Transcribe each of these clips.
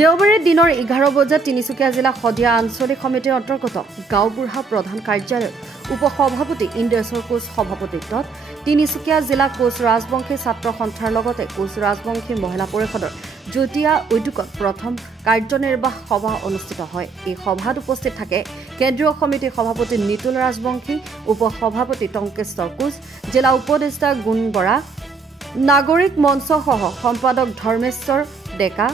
দেওবাৰে দিনৰ 11 বজাত তিনিচুকীয়া জিলা সদিয়া আঞ্চলিক সমিতিৰ অন্তৰ্গত গাঁওবুঢ়া প্ৰধান কাৰ্যালয়ত উপসভাপতি ইন্দ্ৰেশ্বৰ কোচ সভাপতিত্বত তিনিচুকীয়া জিলা কোচ ৰাজবংশী ছাত্ৰ সন্থাৰ লগতে কোচ ৰাজবংশী মহিলা পৰিষদৰ যুটীয়া উদ্যোগত প্ৰথম কাৰ্যনিৰ্বাহ সভা অনুষ্ঠিত হয়। এই সভাত উপস্থিত থাকে কেন্দ্ৰীয় সমিতিৰ সভাপতি নিতুল ৰাজবংশী, উপসভাপতি টংকেশ্বৰ কোচ, জিলা উপদেষ্টা গুণ বৰা, নাগৰিক মঞ্চসহ সম্পাদক ধৰ্মেশ্বৰ ডেকা,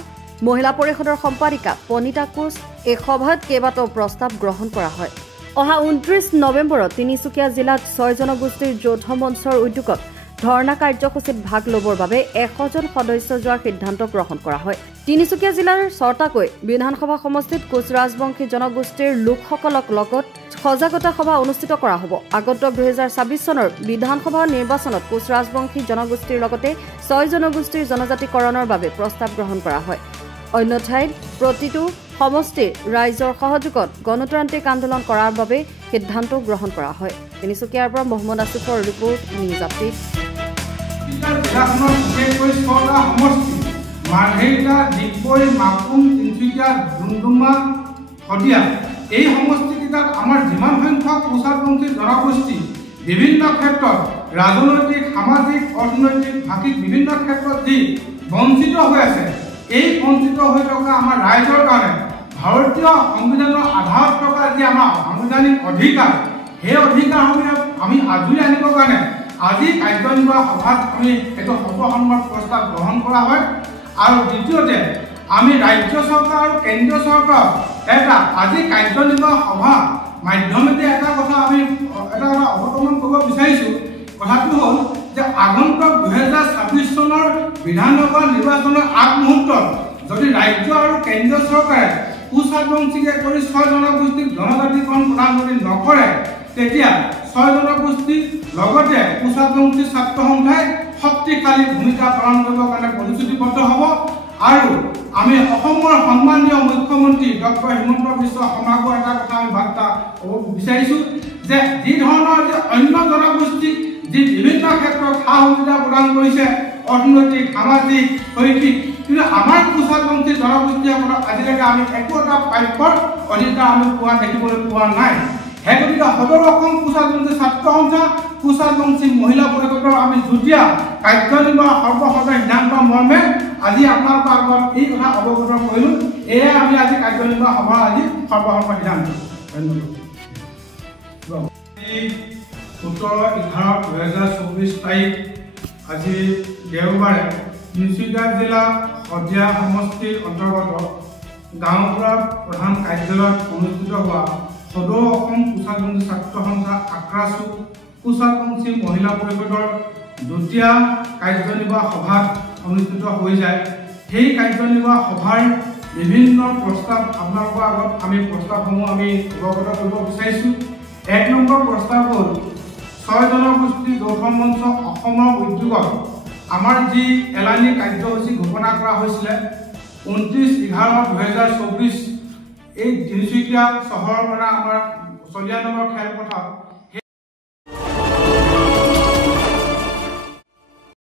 মহিলা পৰিষদৰ সম্পাদিকা পনিতা কোচ। এই সভাত কেইবাটাও প্ৰস্তাৱ গ্ৰহণ কৰা হয়। অহা 29 নৱেম্বৰত তিনিচুকীয়া জিলাত 6 জনগোষ্ঠীৰ যৌথ মঞ্চৰ উদ্যোগত ধৰ্ণা কাৰ্যসূচীত ভাগ ল'বৰ বাবে 100 জন সদস্য যোৱাৰ সিদ্ধান্ত গ্ৰহণ কৰা হয়। তিনিচুকীয়া জিলাৰ 6টাকৈ বিধানসভা সমষ্টিত কোচ ৰাজবংশী জনগোষ্ঠীৰ লোকসকলক লগত সজাগতা সভা অনুষ্ঠিত কৰা হ'ব। আগন্তুক 2026 চনৰ বিধানসভা নিৰ্বাচনত কোচ ৰাজবংশী জনগোষ্ঠীৰ লগতে 6 জনগোষ্ঠীৰ জনজাতিকৰণৰ বাবে প্ৰস্তাৱ গ্ৰহণ কৰা হয়। অন্য ঠাইত প্ৰতিটো সমষ্টিৰ ৰাইজৰ সহযোগত গণতান্ত্ৰিক আন্দোলন কৰাৰ বাবে সিদ্ধান্ত গ্ৰহণ কৰা হয়। তিনিচুকীয়াৰ পৰা মহম্মদ আসিফৰ ৰিপৰ্ট, নিউজ আপডেট। এই সমষ্টিকেইটাত আমাৰ যিমান সংখ্যক কোচাবংশী জনগোষ্ঠী বিভিন্ন ক্ষেত্ৰত ৰাজনৈতিক, সামাজিক, অৰ্থনৈতিক, ভাষিক বিভিন্ন ক্ষেত্ৰত যি বঞ্চিত হৈ আছে, এই বঞ্চিত হৈ থকা আমাৰ ৰাইজৰ কাৰণে ভাৰতীয় সংবিধানৰ আধাৰত থকা যি আমাৰ সাংবিধানিক অধিকাৰ, সেই অধিকাৰসমূহ আমি আজৰি আনিবৰ কাৰণে আজি কাৰ্যনিৰ্বাহ সভাত আমি এইটো সৰ্বসন্মত প্ৰস্তাৱ গ্ৰহণ কৰা হয়। আৰু দ্বিতীয়তে আমি ৰাজ্য চৰকাৰ আৰু কেন্দ্ৰীয় চৰকাৰ এটা আজি কাৰ্যনিৰ্বাহ সভা মাধ্যমেৰে এটা কথা অৱগত কৰিব বিচাৰিছোঁ। কথাটো হ'ল যে আগন্তুক 2026 চনৰ বিধানসভা নিৰ্বাচনৰ আগমুহূৰ্তত যদি ৰাজ্য আৰু কেন্দ্ৰীয় চৰকাৰে কোচ ৰাজবংশীকে কৰি 6 জনগোষ্ঠীক জনজাতিকৰণ প্ৰদান যদি নকৰে, তেতিয়া 6 জনগোষ্ঠীৰ লগতে কোচ ৰাজবংশী ছাত্ৰ সন্থাই শক্তিশালী ভূমিকা পালন কৰিবৰ কাৰণে প্ৰতিশ্ৰুতিবদ্ধ হ'ব। আৰু আমি অসমৰ সন্মানীয় মুখ্যমন্ত্ৰী ডক্টৰ হিমন্ত বিশ্ব শৰ্মাকো এটা কথা আমি বাৰ্তা ক'ব বিচাৰিছোঁ যে যি ধৰণৰ যে অন্য জনগোষ্ঠীক যি বিভিন্ন ক্ষেত্ৰত সা সুবিধা প্ৰদান কৰিছে, অৰ্থনৈতিক, সামাজিক, শৈক্ষিক, কিন্তু আমাৰ কোচ ৰাজবংশী জনগোষ্ঠীসকলক আজিলৈকে আমি একো এটা প্ৰাপ্যৰ অধিকাৰ আমি দেখিবলৈ পোৱা নাই। সেই গতিকে সদৰ অসম কোচ ৰাজবংশী ছাত্ৰ সন্থা, কোচ ৰাজবংশী মহিলা পৰিষদৰ আমি যুটীয়া কাৰ্যনিৰ্বাহ সৰ্বসদা সিদ্ধান্ত মৰ্মে আজি আপোনালোকৰ আগত এই কথা অৱগত কৰিলোঁ। এয়াই আমি আজি কাৰ্যনিৰ্বাহ সভাৰ আজি সৰ্বসন্মত সিদ্ধান্ত। ধন্যবাদ। 17/11/2024 তাৰিখ আজি দেওবাৰে তিনিচুকীয়া জিলা সদিয়া সমষ্টিৰ অন্তৰ্গত গাঁওবুঢ়া প্ৰধান কাৰ্যালয়ত অনুষ্ঠিত হোৱা সদৌ অসম কোচ ৰাজবংশী ছাত্ৰ সন্থা আক্ৰাছু কোচ ৰাজবংশী মহিলা পৰিষদৰ যুটীয়া কাৰ্যনিৰ্বাহ সভাত অনুষ্ঠিত হৈ যায়। সেই কাৰ্যনিৰ্বাহ সভাৰ বিভিন্ন প্ৰস্তাৱ আপোনালোকৰ আগত আমি প্ৰস্তাৱসমূহ আমি অৱগত কৰিব বিচাৰিছোঁ। 1 নম্বৰ প্ৰস্তাৱ হ'ল 6 জনগোষ্ঠী যৌথ মঞ্চ অসমৰ উদ্যোগত আমাৰ যি এলানি কাৰ্যসূচী ঘোষণা কৰা হৈছিলে 29/11/2024 এই তিনিচুকীয়া চহৰৰ পৰা আমাৰ চলিয়ানগৰ খেলপথাৰত